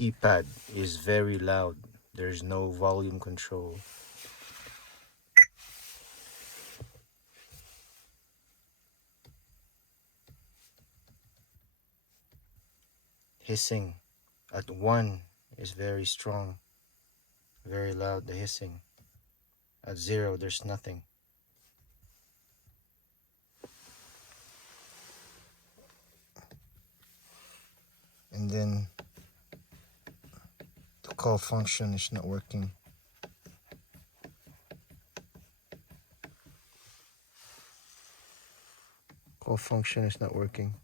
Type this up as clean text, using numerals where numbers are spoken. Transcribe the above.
keypad is very loud. There's no volume control. Hissing at 1 is very strong, very loud, the hissing. At 0, there's nothing. And then the call function is not working. Call function is not working.